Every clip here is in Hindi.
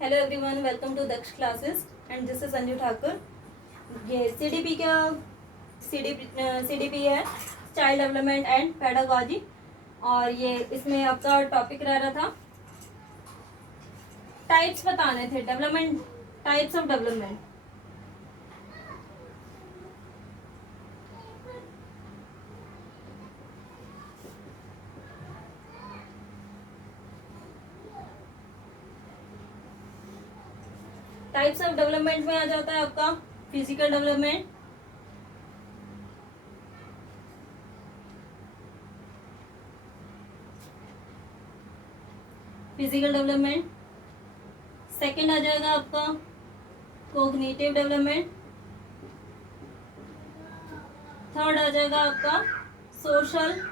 Hello everyone, welcome to Daksh classes and this is Sanju Thakur. ये सीडीपी है, चाइल्ड डेवलपमेंट एंड पेडागॉजी। और ये इसमें आपका टॉपिक रह रहा था, टाइप्स बताने थे, development, types of development. Types of development में आ जाता है आपका फिजिकल डेवलपमेंट, सेकंड आ जाएगा आपका कोग्निटिव डेवलपमेंट, थर्ड आ जाएगा आपका social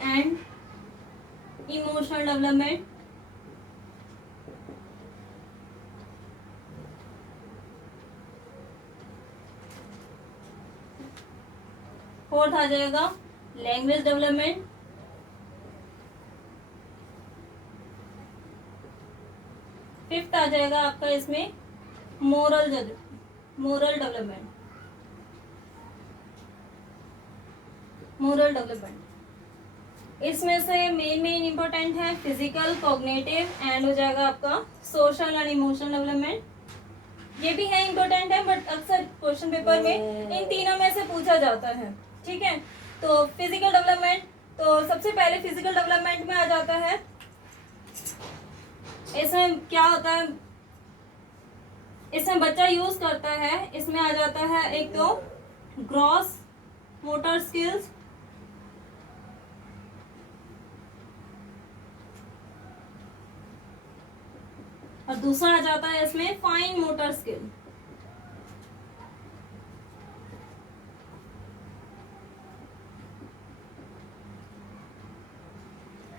and emotional development, fourth आ जाएगा लैंग्वेज डेवलपमेंट, फिफ्थ आ जाएगा आपका इसमें मोरल डेवलपमेंट। इसमें से मेन इंपॉर्टेंट है फिजिकल, कॉग्निटिव एंड हो जाएगा आपका सोशल एंड इमोशनल डेवलपमेंट। ये भी है इम्पोर्टेंट है, बट अक्सर क्वेश्चन पेपर में इन तीनों में से पूछा जाता है। ठीक है, तो फिजिकल डेवलपमेंट, तो सबसे पहले फिजिकल डेवलपमेंट में आ जाता है, इसमें क्या होता है, इसमें बच्चा यूज करता है, इसमें आ जाता है एक तो ग्रॉस मोटर स्किल्स, और दूसरा आ जाता है इसमें फाइन मोटर स्किल।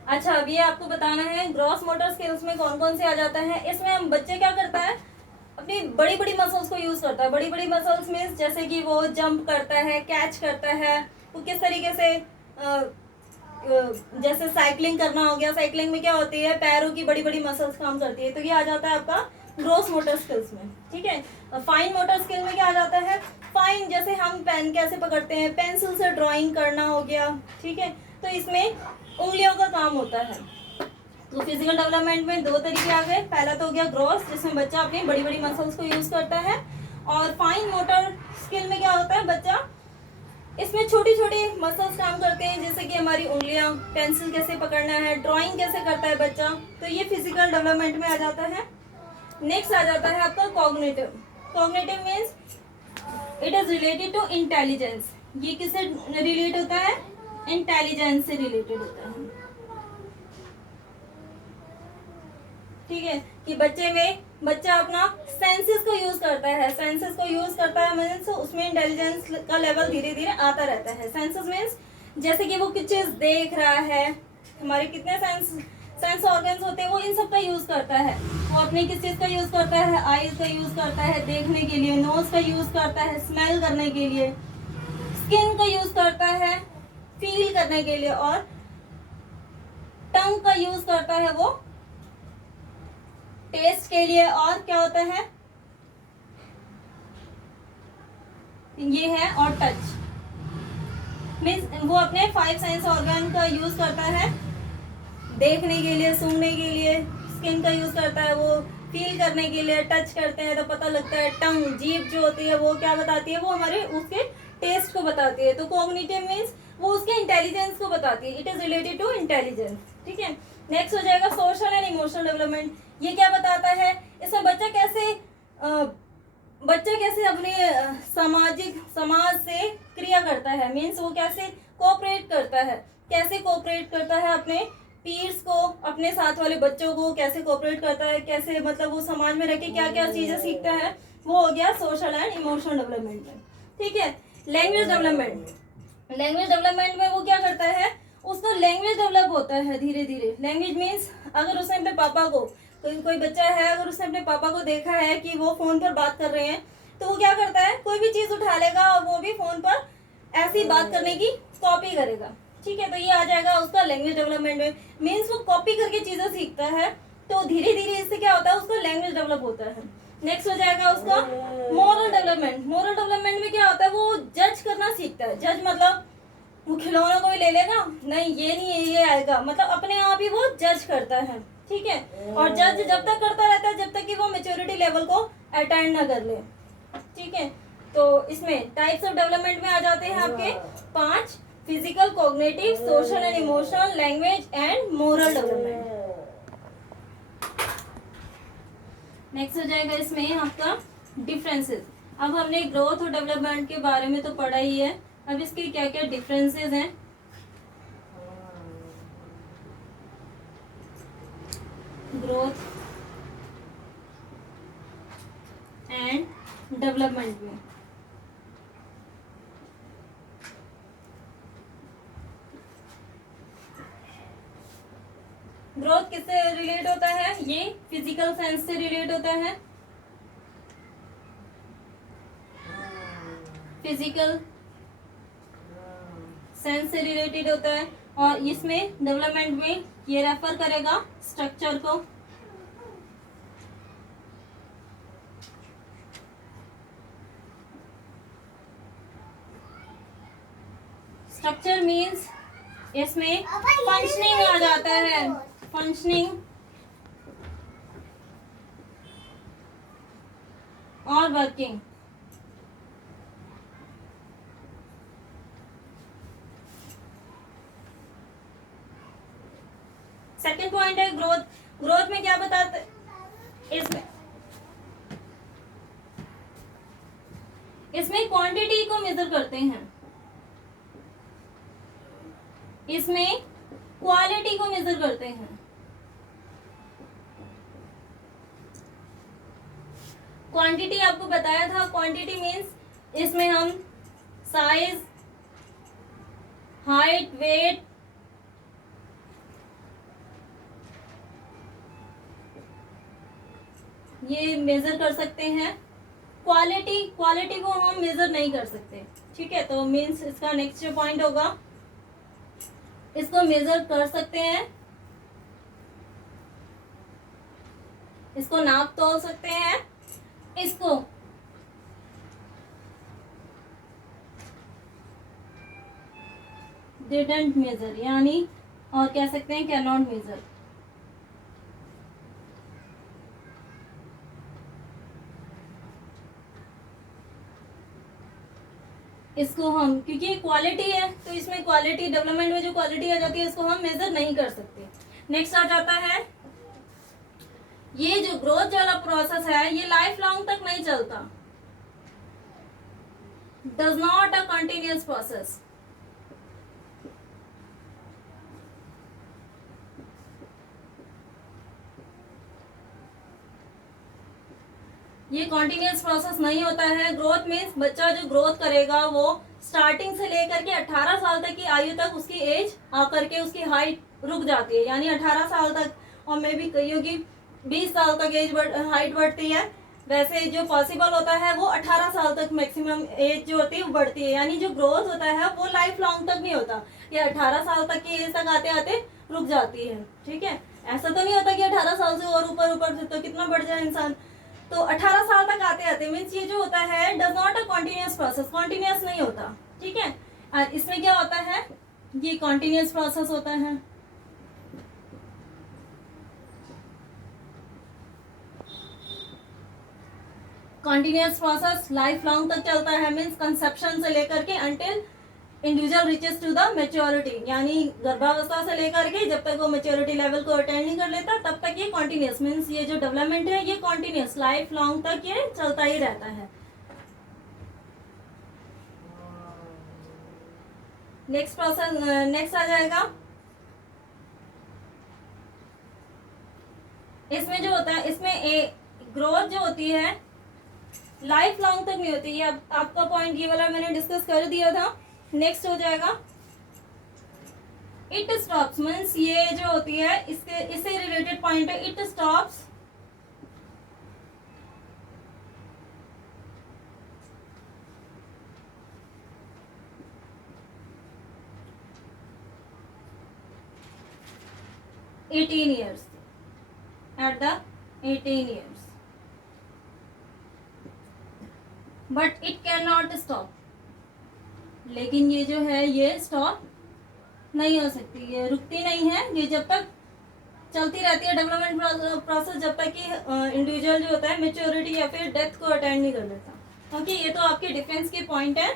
अच्छा, अब ये आपको बताना है ग्रॉस मोटर स्किल्स में कौन कौन से आ जाता है। इसमें हम बच्चे क्या करता है, अपनी बड़ी बड़ी मसल्स को यूज करता है। बड़ी बड़ी मसल्स मीन्स जैसे कि वो जंप करता है, कैच करता है, वो किस तरीके से जैसे साइकिलिंग करना हो गया, साइकिलिंग में क्या होती है, पैरों की बड़ी बड़ी मसल्स काम करती है, तो ये आ जाता है आपका ग्रॉस मोटर स्किल्स में। ठीक है, फाइन मोटर स्किल में क्या आ जाता है, फाइन जैसे हम पेन कैसे पकड़ते हैं, पेंसिल से ड्राइंग करना हो गया। ठीक है, तो इसमें उंगलियों का काम होता है। तो फिजिकल डेवलपमेंट में दो तरीके आ गए, पहला तो हो गया ग्रॉस, जिसमें बच्चा अपनी बड़ी बड़ी मसल्स को यूज करता है, और फाइन मोटर स्किल में क्या होता है, बच्चा इसमें छोटी छोटी मसल्स काम करते हैं, जैसे कि हमारी उंगलियां, पेंसिल कैसे पकड़ना है, ड्राइंग कैसे करता है बच्चा, तो ये फिजिकल डेवलपमेंट में आ जाता है। नेक्स्ट आ जाता है आपका cognitive means it is related to intelligence. ये किससे रिलेट होता है, इंटेलिजेंस से रिलेटेड होता है। ठीक है, कि बच्चा अपना सेंसेस को यूज करता है, मीन्स उसमें इंटेलिजेंस का लेवल धीरे धीरे आता रहता है। सेंसेस मीन्स जैसे कि वो कुछ चीज देख रहा है, हमारे कितने सेंस ऑर्गन्स होते हैं, वो इन सब का यूज करता है। वो अपने किस चीज का यूज करता है, आईज का यूज करता है देखने के लिए, नोज का यूज करता है स्मेल करने के लिए, स्किन का यूज करता है फील करने के लिए, और टंग का यूज करता है वो टेस्ट के लिए। और क्या होता है, ये है, और टच मीन्स वो अपने 5 सेंस ऑर्गन का यूज करता है देखने के लिए, सूंघने के लिए, स्किन का यूज करता है वो फील करने के लिए, टच करते हैं तो पता लगता है, टंग जीभ जो होती है वो क्या बताती है, वो हमारे उसके टेस्ट को बताती है। तो कॉग्निटिव मीन्स वो उसके इंटेलिजेंस को बताती है, it is related to intelligence. ठीक है, नेक्स्ट हो जाएगा सोशल एंड इमोशनल डेवलपमेंट। ये क्या बताता है, इसमें बच्चा कैसे अपने समाज से क्रिया करता है, मीन्स वो कैसे कोऑपरेट करता है अपने पीयर्स को, अपने साथ वाले बच्चों को कैसे कोऑपरेट करता है, कैसे मतलब वो समाज में रह के क्या क्या चीजें सीखता है, वो हो गया सोशल एंड इमोशनल डेवलपमेंट में। ठीक है, लैंग्वेज डेवलपमेंट में वो क्या करता है, उसका लैंग्वेज डेवलप होता है धीरे धीरे। लैंग्वेज मीन्स अगर उसने अपने पापा को, कोई बच्चा है, अगर उसने अपने पापा को देखा है कि वो फोन पर बात कर रहे हैं, तो वो क्या करता है, कोई भी चीज उठा लेगा और वो भी फोन पर ऐसी बात करने की कॉपी करेगा। ठीक है, तो ये आ जाएगा उसका लैंग्वेज डेवलपमेंट में, मीन्स वो कॉपी करके चीजें सीखता है। तो धीरे धीरे इससे क्या होता है, उसका लैंग्वेज डेवलप होता है। नेक्स्ट हो जाएगा उसका मोरल डेवलपमेंट। मोरल डेवलपमेंट में क्या होता है, वो जज करना सीखता है। जज मतलब वो खिलौना कोई ले लेगा, नहीं ये नहीं है, ये आएगा, मतलब अपने आप ही वो जज करता है, ठीक है। और जज जब तक करता रहता है जब तक कि वो मेच्योरिटी लेवल को अटेंड ना कर ले, ठीक है। तो इसमें टाइप्स ऑफ डेवलपमेंट में आ जाते हैं आपके 5: physical, cognitive, social and emotional, language and moral development. Next हो जाएगा इसमें आपका डिफरेंसेस। अब हमने ग्रोथ और डेवलपमेंट के बारे में तो पढ़ा ही है, अब इसके क्या क्या डिफरेंसेस हैं। ग्रोथ एंड डेवलपमेंट में ग्रोथ किससे रिलेट होता है, ये फिजिकल सेंस से रिलेट होता है, फिजिकल सेंस से रिलेटेड होता है। और इसमें डेवलपमेंट में ये रेफर करेगा स्ट्रक्चर को। स्ट्रक्चर मींस इसमें फंक्शनिंग आ जाता है, फंक्शनिंग और वर्किंग। सेकंड पॉइंट है ग्रोथ। ग्रोथ में क्या बताते, इसमें क्वांटिटी को मेजर करते हैं, इसमें क्वालिटी को मेजर करते हैं। क्वांटिटी आपको बताया था, क्वांटिटी मीन्स इसमें हम साइज, हाइट, वेट, ये मेजर कर सकते हैं। क्वालिटी को हम मेजर नहीं कर सकते, ठीक है। तो मीन्स इसका नेक्स्ट जो पॉइंट होगा, इसको मेजर कर सकते हैं, इसको नाप तोल सकते हैं, इसको डिडंट मेजर यानी और कह सकते हैं कैन नॉट मेजर। इसको हम, क्योंकि क्वालिटी है तो इसमें क्वालिटी, डेवलपमेंट में जो क्वालिटी आ जाती है इसको हम मेजर नहीं कर सकते। नेक्स्ट आ जाता है, ये जो ग्रोथ वाला प्रोसेस है ये लाइफ लॉन्ग तक नहीं चलता, does not a continuous process. ये कॉन्टिन्यूस प्रोसेस नहीं होता है। ग्रोथ मीन्स बच्चा जो ग्रोथ करेगा वो स्टार्टिंग से लेकर के 18 साल तक की आयु तक उसकी एज आकर के उसकी हाइट रुक जाती है, यानी 18 साल तक, और मे भी कईयों की 20 साल तक हाइट बढ़ती है। वैसे जो पॉसिबल होता है वो 18 साल तक मैक्सिमम एज जो होती है वो बढ़ती है, यानी जो ग्रोथ होता है वो लाइफ लॉन्ग तक नहीं होता, ये 18 साल तक की एज तक आते आते रुक जाती है, ठीक है। ऐसा तो नहीं होता कि 18 साल से और ऊपर से तो कितना बढ़ जाए इंसान। तो 18 साल तक आते आते मीन्स ये जो होता है does not a continuous process, continuous नहीं होता, ठीक है। और इसमें क्या होता है, ये कॉन्टिन्यूस प्रोसेस होता है। कॉन्टिन्यूस प्रोसेस लाइफ लॉन्ग तक चलता है, मीन्स कंसेप्शन से लेकर के until individual reaches to the maturity, यानी गर्भावस्था से लेकर के जब तक वो मेच्योरिटी लेवल को अटेंड नहीं कर लेता तब तक ये कॉन्टिन्यूस, मीन्स ये जो डेवलपमेंट है ये कॉन्टिन्यूस लाइफ लॉन्ग तक ये चलता ही रहता है। नेक्स्ट प्रोसेस, नेक्स्ट आ जाएगा, इसमें जो होता है, इसमें ग्रोथ जो होती है लाइफ लॉन्ग तक नहीं होती, ये आपका पॉइंट ये वाला मैंने डिस्कस कर दिया था। नेक्स्ट हो जाएगा इट स्टॉप्स, मीन्स ये जो होती है इससे रिलेटेड पॉइंट है, it stops eighteen years at the 18 years, but it can not stop. लेकिन ये जो है ये स्टॉप नहीं हो सकती, ये रुकती नहीं है, ये जब तक चलती रहती है डेवलपमेंट प्रोसेस, जब तक कि इंडिविजुअल जो होता है मेच्योरिटी या फिर डेथ को अटेंड नहीं कर लेता। ओके, ये तो आपके डिफेंस के पॉइंट है।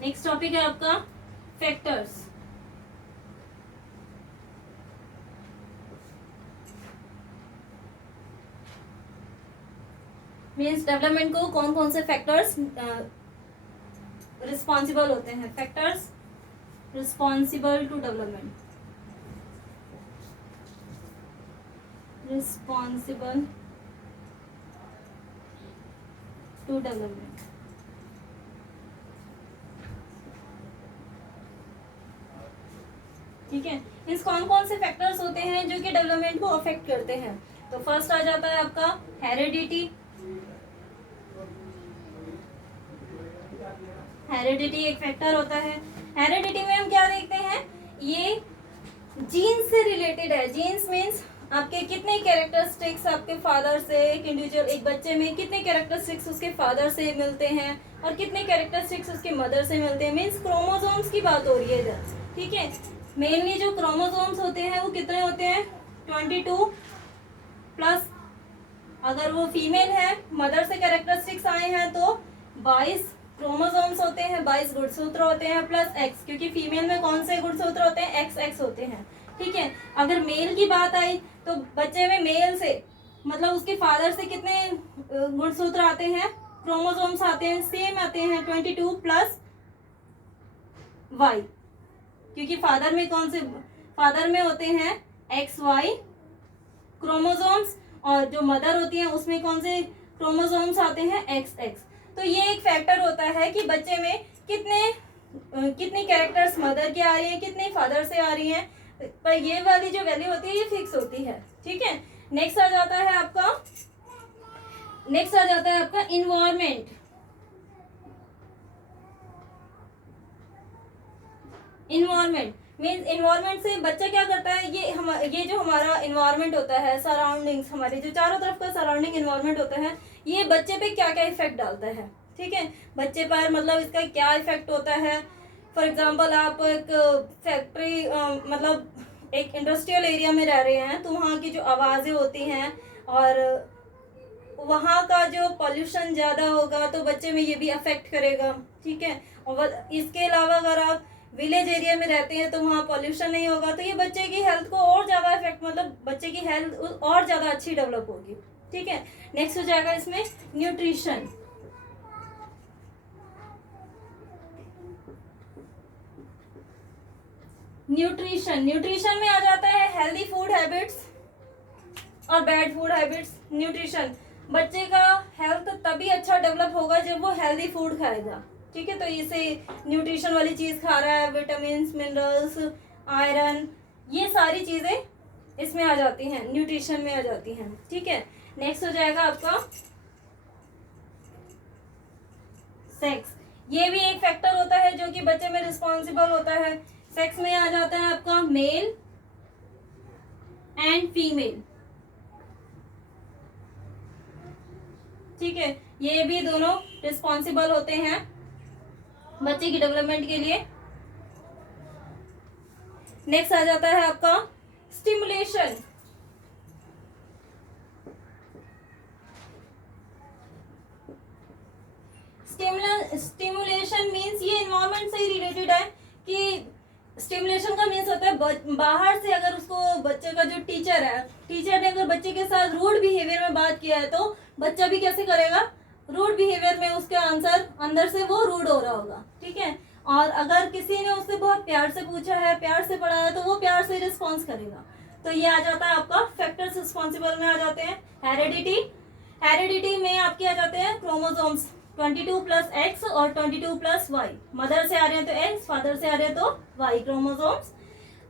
नेक्स्ट टॉपिक है आपका फैक्टर्स। मीन्स डेवलपमेंट को कौन कौन से फैक्टर्स रिस्पॉन्सिबल होते हैं, factors responsible to development, responsible to development. ठीक है, मीन्स कौन कौन से फैक्टर्स होते हैं जो कि डेवलपमेंट को अफेक्ट करते हैं। तो फर्स्ट आ जाता है आपका हेरिडिटी। हेरिडिटी एक फैक्टर होता है। हेरिडिटी में हम क्या देखते हैं, ये जीन्स से रिलेटेड है। जीन्स मीन्स आपके कितने कैरेक्टरिस्टिक्स आपके फादर से, एक इंडिविजुअल एक बच्चे में कितने कैरेक्टरिस्टिक्स उसके फादर से मिलते हैं और कितने कैरेक्टरिस्टिक्स उसके मदर से मिलते हैं। मीन्स क्रोमोसोम्स की बात हो रही है इधर। ठीक है, मेनली जो क्रोमोसोम्स होते हैं वो कितने होते हैं, 22 प्लस, अगर वो फीमेल है मदर से कैरेक्टरिस्टिक्स आए हैं तो 22 क्रोमोसोम्स होते हैं, 22 गुणसूत्र होते हैं प्लस एक्स, क्योंकि फीमेल में कौन से गुणसूत्र होते हैं, एक्स एक्स होते हैं। ठीक है, अगर मेल की बात आई तो बच्चे में मेल से मतलब उसके फादर से कितने गुणसूत्र आते हैं, क्रोमोसोम्स आते हैं, सेम आते हैं 22 प्लस वाई, क्योंकि फादर में कौन से, फादर में होते हैं एक्स वाई क्रोमोसोम्स और जो मदर होती है उसमें कौन से क्रोमोसोम्स आते हैं, एक्स एक्स। तो ये एक फैक्टर होता है कि बच्चे में कितनी कैरेक्टर्स मदर की आ रही हैं, कितनी फादर से आ रही हैं, पर ये वाली जो वैल्यू होती है ये फिक्स होती है। ठीक है, नेक्स्ट आ जाता है आपका इन्वायरमेंट। इन्वायरमेंट मीन्स इन्वायरमेंट से बच्चा क्या करता है, ये जो हमारा इन्वायरमेंट होता है, सराउंडिंग्स, हमारे जो चारों तरफ का सराउंडिंग इन्वायरमेंट होता है, ये बच्चे पे क्या क्या इफेक्ट डालता है। ठीक है, बच्चे पर मतलब इसका क्या इफेक्ट होता है। फॉर एग्जांपल आप एक फैक्ट्री मतलब एक इंडस्ट्रियल एरिया में रह रहे हैं तो वहाँ की जो आवाज़ें होती हैं और वहाँ का जो पॉल्यूशन ज़्यादा होगा तो बच्चे में ये भी अफेक्ट करेगा। ठीक है, और इसके अलावा अगर आप विलेज एरिया में रहते हैं तो वहाँ पॉल्यूशन नहीं होगा तो ये बच्चे की हेल्थ को और ज़्यादा इफेक्ट, मतलब बच्चे की हेल्थ और ज़्यादा अच्छी डेवलप होगी। ठीक है, नेक्स्ट हो जाएगा इसमें न्यूट्रिशन। न्यूट्रिशन में आ जाता है हेल्दी फूड हैबिट्स और बैड फूड हैबिट्स। न्यूट्रिशन, बच्चे का हेल्थ तभी अच्छा डेवलप होगा जब वो हेल्दी फूड खाएगा। ठीक है, तो इसे न्यूट्रिशन वाली चीज़ खा रहा है, विटामिन, मिनरल्स, आयरन, ये सारी चीज़ें इसमें आ जाती हैं, न्यूट्रिशन में आ जाती हैं। ठीक है, नेक्स्ट हो जाएगा आपका सेक्स। ये भी एक फैक्टर होता है जो कि बच्चे में रिस्पॉन्सिबल होता है। सेक्स में आ जाता है आपका मेल एंड फीमेल। ठीक है, ये भी दोनों रिस्पॉन्सिबल होते हैं बच्चे की डेवलपमेंट के लिए। नेक्स्ट आ जाता है आपका स्टिमुलेशन। स्टिमुलेशन मीन्स ये एनवायरनमेंट से ही रिलेटेड है कि स्टिमुलेशन का मीन्स होता है बाहर से अगर उसको बच्चे का जो टीचर ने अगर बच्चे के साथ रूड बिहेवियर में बात किया है तो बच्चा भी कैसे करेगा, रूड बिहेवियर में उसके आंसर अंदर से वो रूड हो रहा होगा। ठीक है, और अगर किसी ने उससे बहुत प्यार से पूछा है, प्यार से पढ़ाया है तो वो प्यार से रिस्पॉन्स करेगा। तो ये आ जाता है आपका फैक्टर्स रिस्पॉन्सिबल में आ जाते हैं। हेरिडिटी में आपके आ जाते हैं क्रोमोसोम्स 22 प्लस एक्स और 22 प्लस वाई। मदर से आ रहे हैं तो एक्स, फादर से आ रहे हैं तो वाई क्रोमोसोम्स।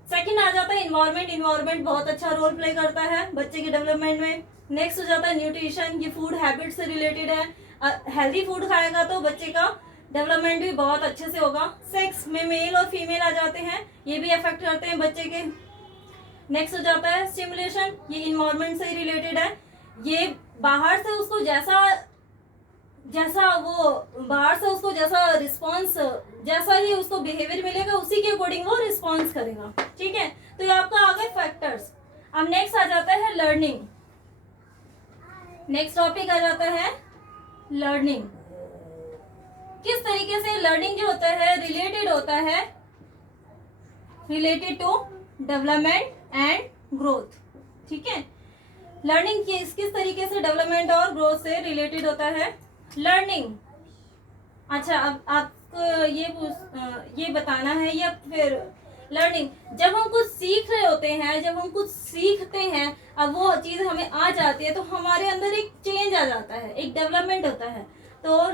सेकंड आ जाता है इन्वायरमेंट बहुत अच्छा रोल प्ले करता है बच्चे के डेवलपमेंट में। नेक्स्ट हो जाता है न्यूट्रिशन, ये फूड हैबिट से रिलेटेड है। हेल्दी फूड खाएगा तो बच्चे का डेवलपमेंट भी बहुत अच्छे से होगा। सेक्स में मेल और फीमेल आ जाते हैं, ये भी अफेक्ट करते हैं बच्चे के। नेक्स्ट हो जाता है स्टिमुलेशन, ये इन्वायरमेंट से रिलेटेड है। ये बाहर से उसको जैसा रिस्पॉन्स, जैसा ही उसको बिहेवियर मिलेगा उसी के अकॉर्डिंग वो रिस्पॉन्स करेगा। ठीक है, तो ये आपका आ गए फैक्टर्स। अब नेक्स्ट आ जाता है लर्निंग। नेक्स्ट टॉपिक आ जाता है लर्निंग। किस तरीके से लर्निंग जो होता है related to development and growth. ठीक है, लर्निंग किस तरीके से डेवलपमेंट और ग्रोथ से रिलेटेड होता है। लर्निंग, अच्छा अब आपको ये बताना है, या फिर लर्निंग जब हम कुछ सीख रहे होते हैं, जब हम कुछ सीखते हैं, अब वो चीज़ हमें आ जाती है तो हमारे अंदर एक चेंज आ जाता है, एक डेवलपमेंट होता है। तो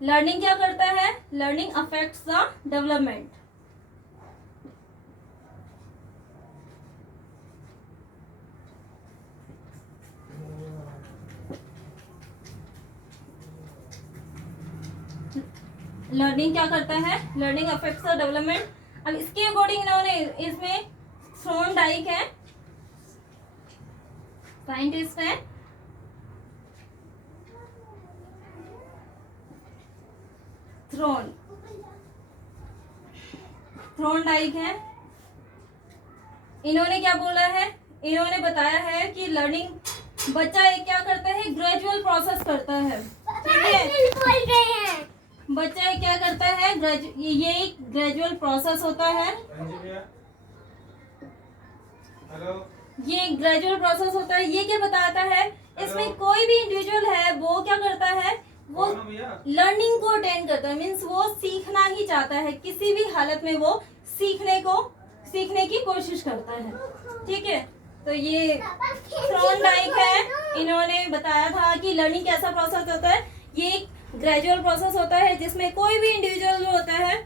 लर्निंग क्या करता है, learning affects the development. Learning क्या करता है, लर्निंग अफेक्ट्स द डेवलपमेंट। अब इसके अकॉर्डिंग इन्होंने इसमें थ्रोनडाइक है, साइंटिस्ट है, थ्रोनडाइक है। इन्होंने क्या बोला है, इन्होंने बताया है कि लर्निंग बच्चा एक क्या करता है, ग्रेजुअल प्रोसेस करता है। ठीक है, बच्चा क्या करता है, ये एक ग्रेजुअल प्रोसेस होता है। ये ग्रेजुअल प्रोसेस होता है। ये क्या बताता है, इसमें कोई भी इंडिविजुअल है वो क्या करता है, वो लर्निंग को अटेंड करता है, मीन्स वो सीखना ही चाहता है, किसी भी हालत में वो सीखने की कोशिश करता है। ठीक है, तो ये थ्रोनडाइक है, इन्होंने बताया था कि लर्निंग कैसा प्रोसेस होता है। ये एक ग्रेजुअल प्रोसेस होता है जिसमें कोई भी इंडिविजुअल जो होता है,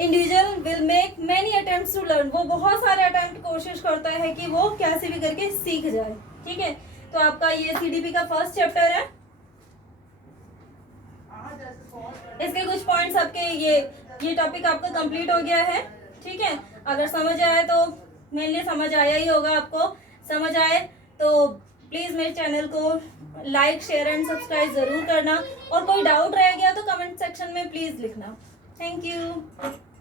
individual will make many attempts to learn, वो बहुत सारे अटेम्प्ट कोशिश करता है कि वो कैसे भी करके सीख जाए। ठीक है, तो आपका ये सीडीपी का फर्स्ट चैप्टर है। इसके कुछ पॉइंट्स आपके ये टॉपिक आपका कंप्लीट हो गया है। ठीक है, अगर समझ आया तो मेनली समझ आया ही होगा, आपको समझ आए तो प्लीज़ मेरे चैनल को लाइक शेयर एंड सब्सक्राइब ज़रूर करना, और कोई डाउट रह गया तो कमेंट सेक्शन में प्लीज़ लिखना। Thank you.